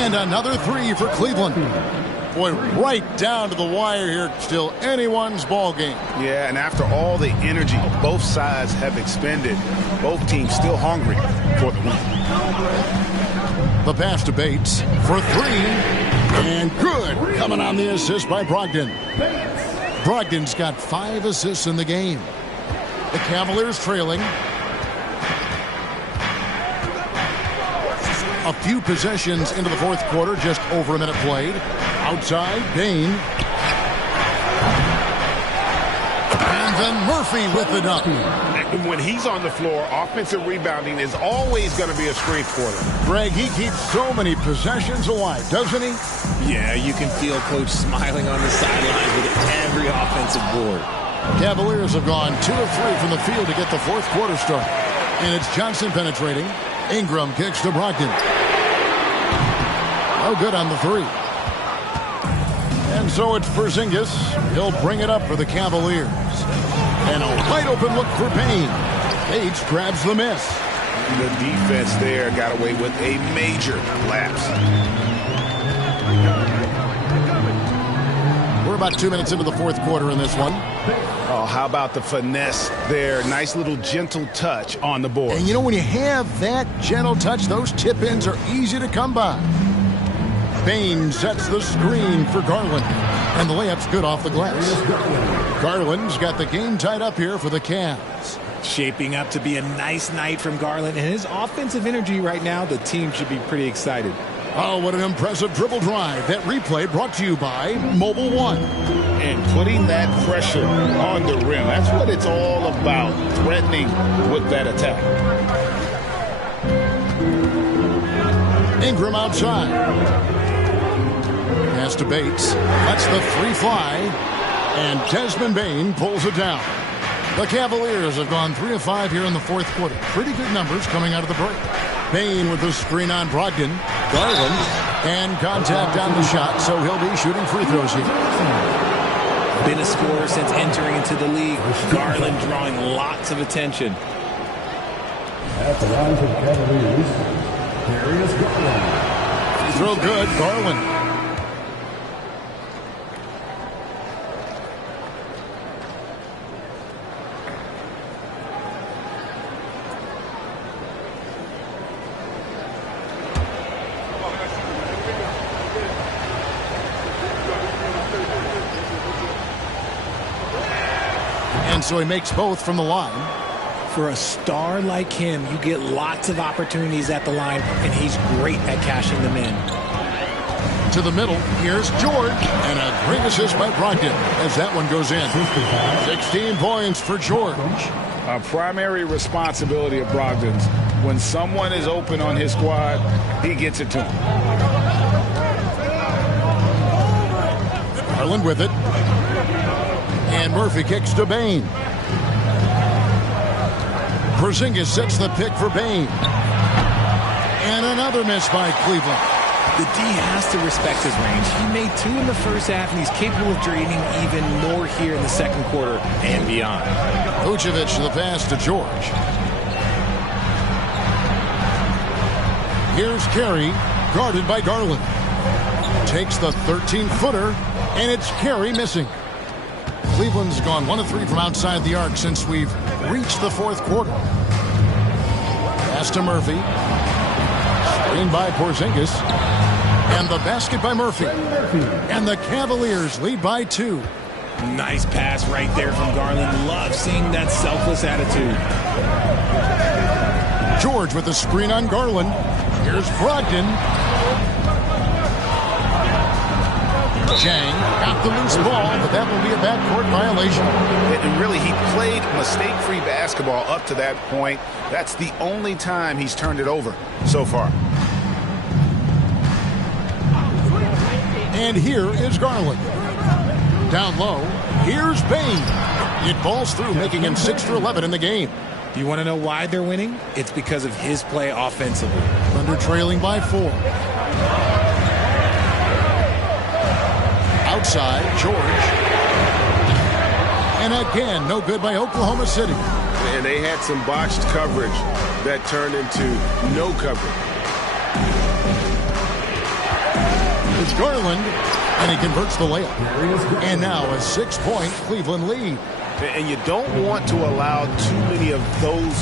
And another 3 for Cleveland. Boy, right down to the wire here. Still anyone's ball game. Yeah, and after all the energy both sides have expended, both teams still hungry for the win. The pass to Bates for 3. And good. Coming on the assist by Brogdon. Brogdon's got 5 assists in the game. The Cavaliers trailing. A few possessions into the 4th quarter, just over a minute played. Outside, Bain. And then Murphy with the dunk. When he's on the floor, offensive rebounding is always going to be a strength for them. Greg, he keeps so many possessions alive, doesn't he? Yeah, you can feel Coach smiling on the sidelines with every offensive board. Cavaliers have gone 2 of 3 from the field to get the 4th quarter started. And it's Johnson penetrating. Ingram kicks to Brogdon. No good on the 3. And so it's Porzingis. He'll bring it up for the Cavaliers. And a wide open look for Payne. Bates grabs the miss. The defense there got away with a major lapse. We're about 2 minutes into the 4th quarter in this one. Oh, how about the finesse there? Nice little gentle touch on the board. And you know, when you have that gentle touch, those tip-ins are easy to come by. Bain sets the screen for Garland. And the layup's good off the glass. Garland's got the game tied up here for the Cavs. Shaping up to be a nice night from Garland. And his offensive energy right now, the team should be pretty excited. Oh, what an impressive dribble drive. That replay brought to you by Mobile One. And putting that pressure on the rim. That's what it's all about, threatening with that attack. Ingram outside. Pass to Bates. Lets the 3 fly. And Desmond Bain pulls it down. The Cavaliers have gone 3 of 5 here in the 4th quarter. Pretty good numbers coming out of the break. Bain with the screen on Brogdon. Garland. And contact on the shot, so he'll be shooting free throws here. Been a scorer since entering into the league. Garland drawing lots of attention. At the line for the Cavaliers, Darius Garland. Free throw good, Garland. And so he makes both from the line. For a star like him, you get lots of opportunities at the line, and he's great at cashing them in. To the middle, here's George, and a great assist by Brogdon as that one goes in. 16 points for George. A primary responsibility of Brogdon's When someone is open on his squad, he gets it to him. Garland with it. And Murphy kicks to Bain. Porzingis sets the pick for Bain. And another miss by Cleveland. The D has to respect his range. He made 2 in the first half, and he's capable of draining even more here in the second quarter and beyond. Vucevic to the pass to George. Here's Carey, guarded by Garland. Takes the 13-footer, and it's Carey missing. Cleveland's gone 1 of 3 from outside the arc since we've reached the fourth quarter. Pass to Murphy. Screened by Porzingis. And the basket by Murphy. And the Cavaliers lead by 2. Nice pass right there from Garland. Love seeing that selfless attitude. George with the screen on Garland. Here's Brogdon. Jang got the loose ball, but that will be a backcourt violation. And really, he played mistake-free basketball up to that point. That's the only time he's turned it over so far. And here is Garland. Down low, here's Bain. It balls through, making him 6 for 11 in the game. You want to know why they're winning? It's because of his play offensively. Thunder trailing by 4. Outside, George. And again, no good by Oklahoma City. And they had some botched coverage that turned into no coverage. It's Garland, and he converts the layup. And now a 6-point Cleveland lead. And you don't want to allow too many of those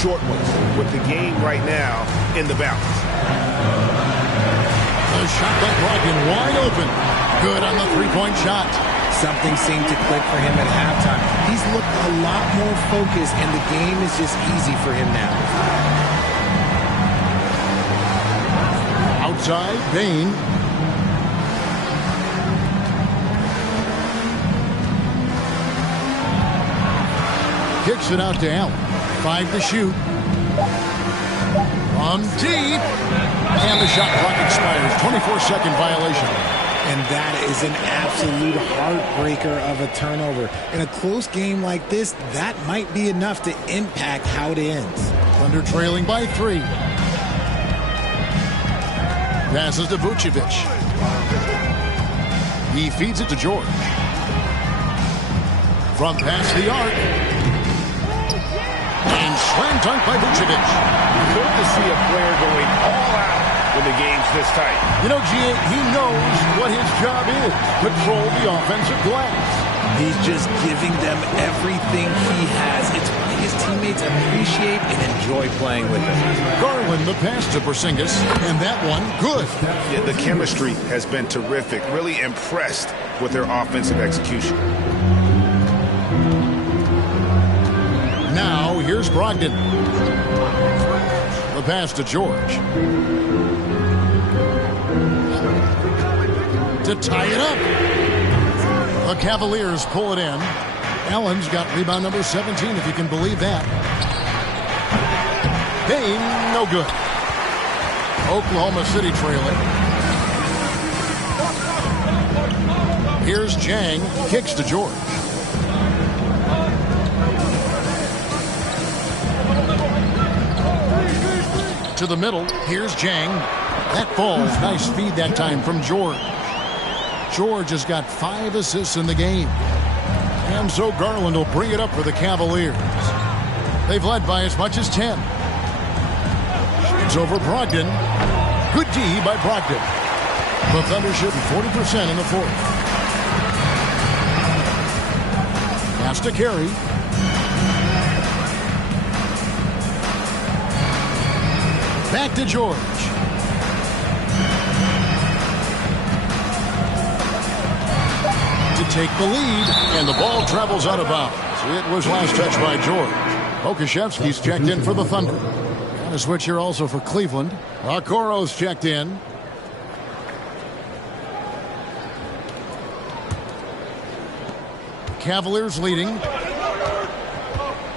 short ones with the game right now in the balance. The shot by Brogdon wide open. Good on the 3-point shot. Something seemed to click for him at halftime. He's looked a lot more focused, and the game is just easy for him now. Outside, Bain. Kicks it out to Allen. 5 to shoot. From deep. And the shot clock expires. 24-second violation. And that is an absolute heartbreaker of a turnover. In a close game like this, that might be enough to impact how it ends. Thunder trailing by 3. Passes to Vucevic. He feeds it to George. From past the arc. And slam dunk by Vucevic. Good to see a player going all out when the game's this tight. You know, G.A., he knows what his job is. Control the offensive glass. He's just giving them everything he has. It's why his teammates appreciate and enjoy playing with him. Garland, the pass to Porzingis, and that one, good. Yeah, the chemistry has been terrific. Really impressed with their offensive execution. Now, here's Brogdon. The pass to George. To tie it up. The Cavaliers pull it in. Allen's got rebound number 17, if you can believe that. Bain, no good. Oklahoma City trailing. Here's Jang, kicks to George. To the middle, here's Jang. That falls. Nice feed that time from George. George has got 5 assists in the game. And so Garland will bring it up for the Cavaliers. They've led by as much as 10. Shoots over Brogdon. Good D by Brogdon. The Thunder shooting 40% in the fourth. Pass to Carey. Back to George. To take the lead, and the ball travels out of bounds. It was last touched by George. Okashevsky's checked in for the Thunder. And a switch here also for Cleveland. Okoro's checked in. Cavaliers leading.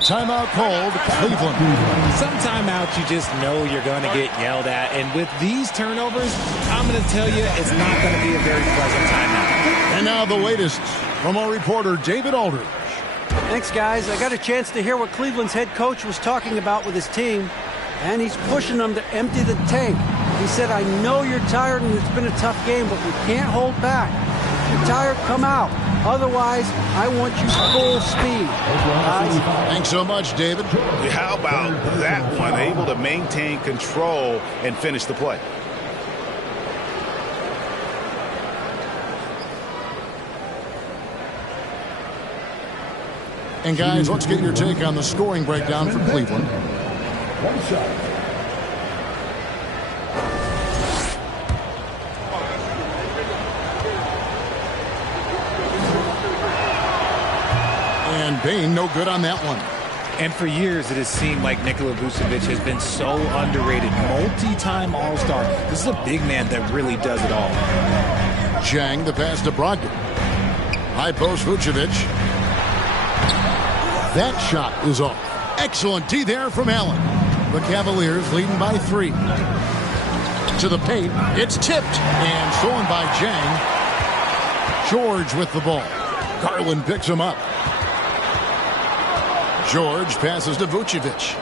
timeout called, Cleveland. Some timeouts you just know you're going to get yelled at. And with these turnovers, I'm going to tell you it's not going to be a very pleasant timeout. And now the latest from our reporter, David Aldridge. Thanks, guys. I got a chance to hear what Cleveland's head coach was talking about with his team, and he's pushing them to empty the tank. He said, I know you're tired and it's been a tough game, but we can't hold back. If you're tired, come out. Otherwise, I want you full speed. Guys. Thanks so much, David. How about that one? Able to maintain control and finish the play. And guys, let's get your take on the scoring breakdown for Cleveland. One shot. And Bain, no good on that one. And for years, it has seemed like Nikola Vucevic has been so underrated. Multi-time All-Star. This is a big man that really does it all. Zhang, the pass to Brogdon. High post, Vucevic. That shot is off. Excellent D there from Allen. The Cavaliers leading by 3. To the paint. It's tipped and stolen by Zhang. George with the ball. Garland picks him up. George passes to Vucevic.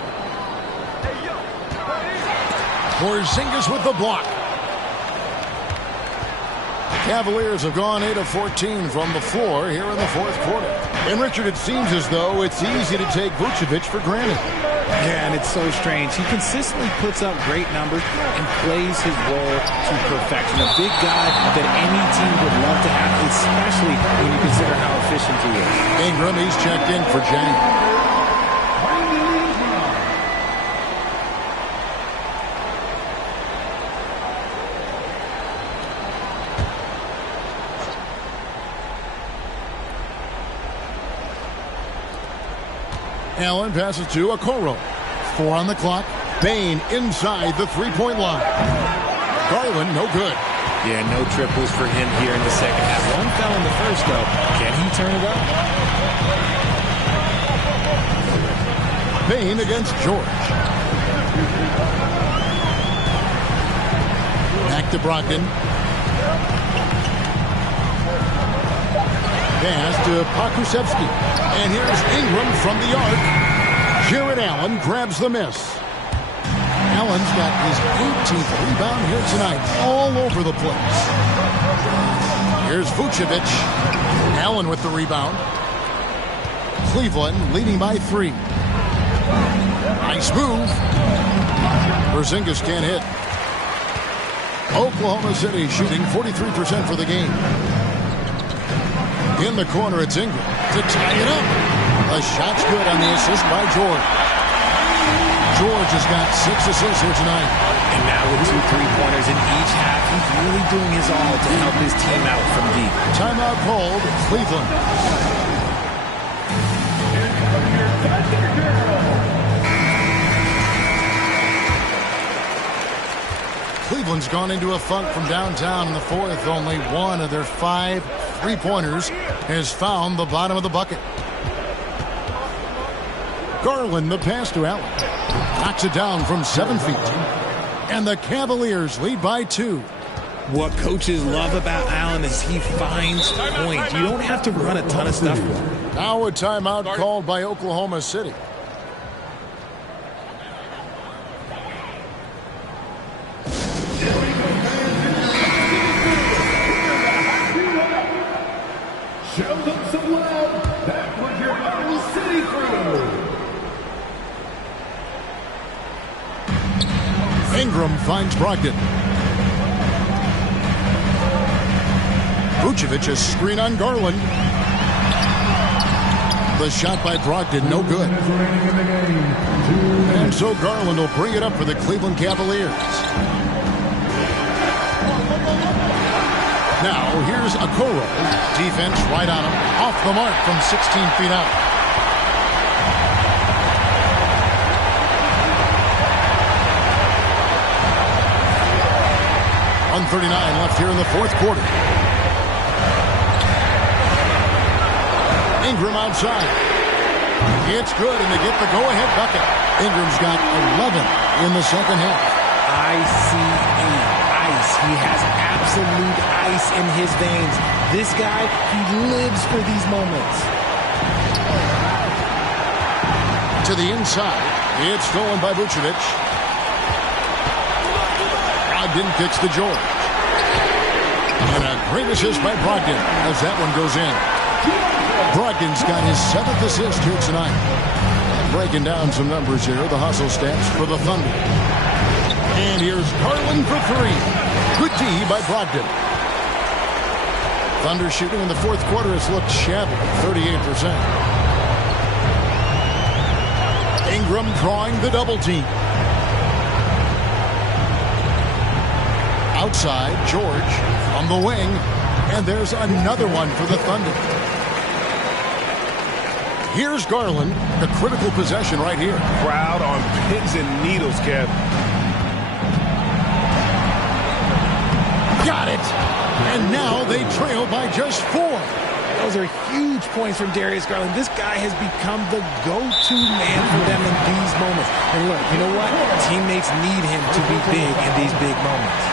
Porzingis with the block. The Cavaliers have gone 8 of 14 from the floor here in the fourth quarter. And Richard, it seems as though it's easy to take Vucevic for granted. Yeah, and it's so strange. He consistently puts up great numbers and plays his role to perfection. A big guy that any team would love to have, especially when you consider how efficient he is. Ingram, he's checked in for Zhang. Allen passes to Okoro. 4 on the clock. Bain inside the three-point line. Garland, no good. Yeah, no triples for him here in the second half. One fell in the first, though. Can he turn it up? Bain against George. Back to Brogdon. Pass to Pokusevski. And here's Ingram from the arc. Jared Allen grabs the miss. Allen's got his 18th rebound here tonight. All over the place. Here's Vucevic. Allen with the rebound. Cleveland leading by 3. Nice move. Porzingis can't hit. Oklahoma City shooting 43% for the game. In the corner, it's Ingram to tie it up. A shot's good on the assist by George. George has got 6 assists here tonight. And now with 2 3-pointers in each half, he's really doing his all to help his team out from deep. Timeout called, Cleveland. Cleveland's gone into a funk from downtown in the fourth. Only one of their 5 3-pointers has found the bottom of the bucket. Garland, the pass to Allen. Knocks it down from 7 feet. And the Cavaliers lead by 2. What coaches love about Allen is he finds points. You don't have to run a ton of stuff. Now a timeout called by Oklahoma City. Show them some love. That was your Oklahoma City crew. Ingram finds Brogdon. Vucevic, a screen on Garland. The shot by Brogdon, no good. And so Garland will bring it up for the Cleveland Cavaliers. Now, here's Okoro. Defense right on him. Off the mark from 16 feet out. .139 left here in the fourth quarter. Ingram outside. It's good, and they get the go-ahead bucket. Ingram's got 11 in the second half. Ice. He has absolute ice in his veins. This guy, he lives for these moments. To the inside. It's stolen by Vucevic. Brogdon kicks to George. And a great assist by Brogdon as that one goes in. Brogdon's got his 7th assist here tonight. Breaking down some numbers here, the hustle stats for the Thunder. And here's Garland for 3. Good D by Brogdon. Thunder shooting in the fourth quarter has looked shabby, 38%. Ingram drawing the double team. Outside, George on the wing, and there's another one for the Thunder. Here's Garland, a critical possession right here. Crowd on pins and needles, Kev. Got it! And now they trail by just 4. Those are huge points from Darius Garland. This guy has become the go-to man for them in these moments. And look, you know what? Teammates need him to be big in these big moments.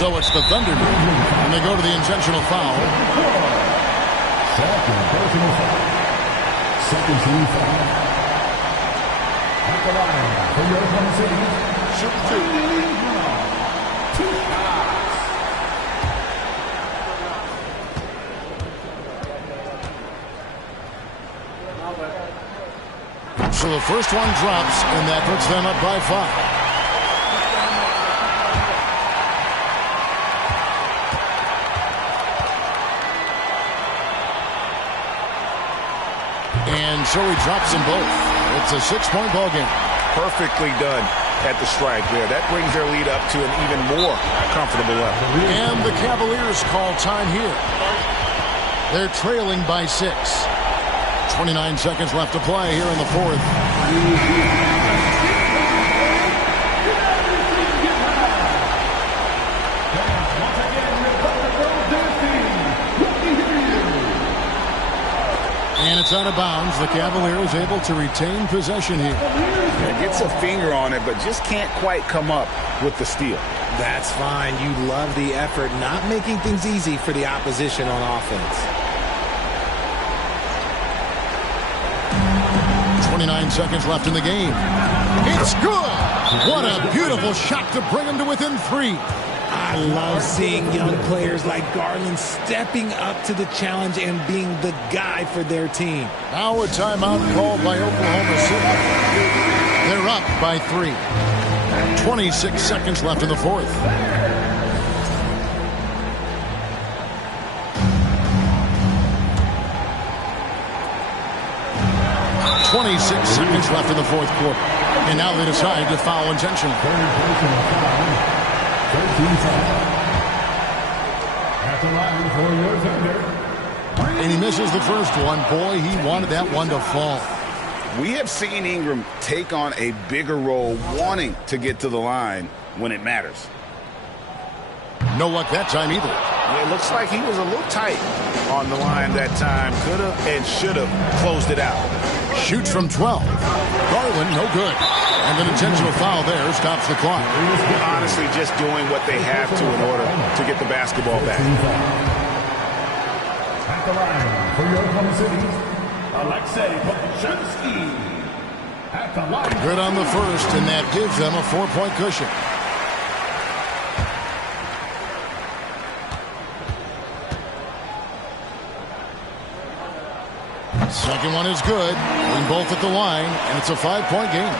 So it's the Thunder, and they go to the intentional foul. Second team foul. At the line for your Oklahoma City. Shoot 2 shots. So the first one drops, and that puts them up by 5. And so he drops them both. It's a 6-point ball game. Perfectly done at the strike there. That brings their lead up to an even more comfortable level. And the Cavaliers call time here. They're trailing by 6. 29 seconds left to play here in the fourth. And it's out of bounds. The Cavaliers able to retain possession here. Yeah, gets a finger on it, but just can't quite come up with the steal. That's fine. You love the effort, not making things easy for the opposition on offense. 29 seconds left in the game. It's good! What a beautiful shot to bring them to within 3. I love seeing young players like Garland stepping up to the challenge and being the guy for their team. Now a timeout called by Oklahoma City. They're up by 3. 26 seconds left in the fourth. Seconds left in the fourth quarter. And now they decide to foul intentionally. And he misses the first one. Boy, he wanted that one to fall. We have seen Ingram take on a bigger role, wanting to get to the line when it matters. No luck that time either. Yeah, it looks like he was a little tight on the line that time. Could have and should have closed it out. Shoots from 12. Garland, no good. And an intentional foul there stops the clock. Honestly, just doing what they have to in order to get the basketball back. At the line for your Oklahoma City, Alexei Pokusevski. At the line. Good on the first, and that gives them a 4-point cushion. Second one is good. And both at the line, and it's a 5-point game.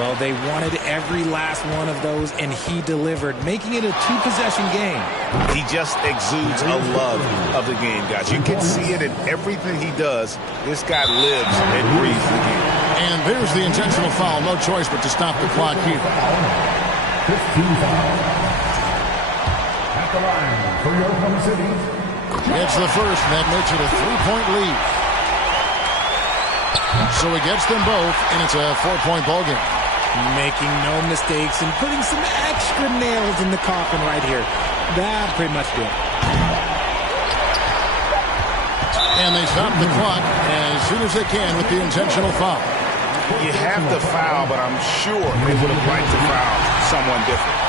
Well, they wanted every last one of those, and he delivered, making it a 2-possession game. He just exudes a love of the game, guys. You can see it in everything he does. This guy lives and breathes the game. And there's the intentional foul. No choice but to stop the clock here. 15 foul. At the line for your Oklahoma City. Gets the first, and that makes it a 3-point lead. So he gets them both, and it's a 4-point ball game. Making no mistakes and putting some extra nails in the coffin right here. That pretty much did. And they stop the clock as soon as they can with the intentional foul. You have to foul, but I'm sure they would have liked to foul someone different.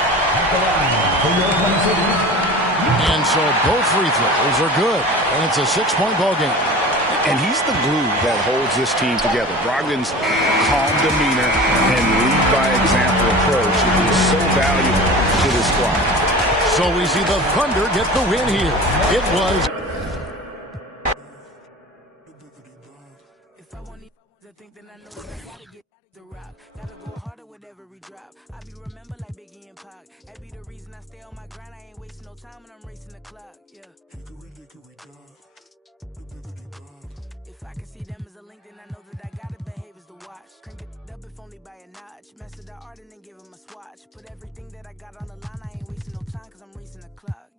And so both free throws are good. And it's a 6-point ball game. And he's the glue that holds this team together. Brogdon's calm demeanor and lead by example approach is so valuable to this squad. So we see the Thunder get the win here. It was... If I can see them as a link, then I know that I gotta behave as the watch. Crank it up if only by a notch. Master the art and then give him a swatch. Put everything that I got on the line, I ain't wasting no time cause I'm racing the clock.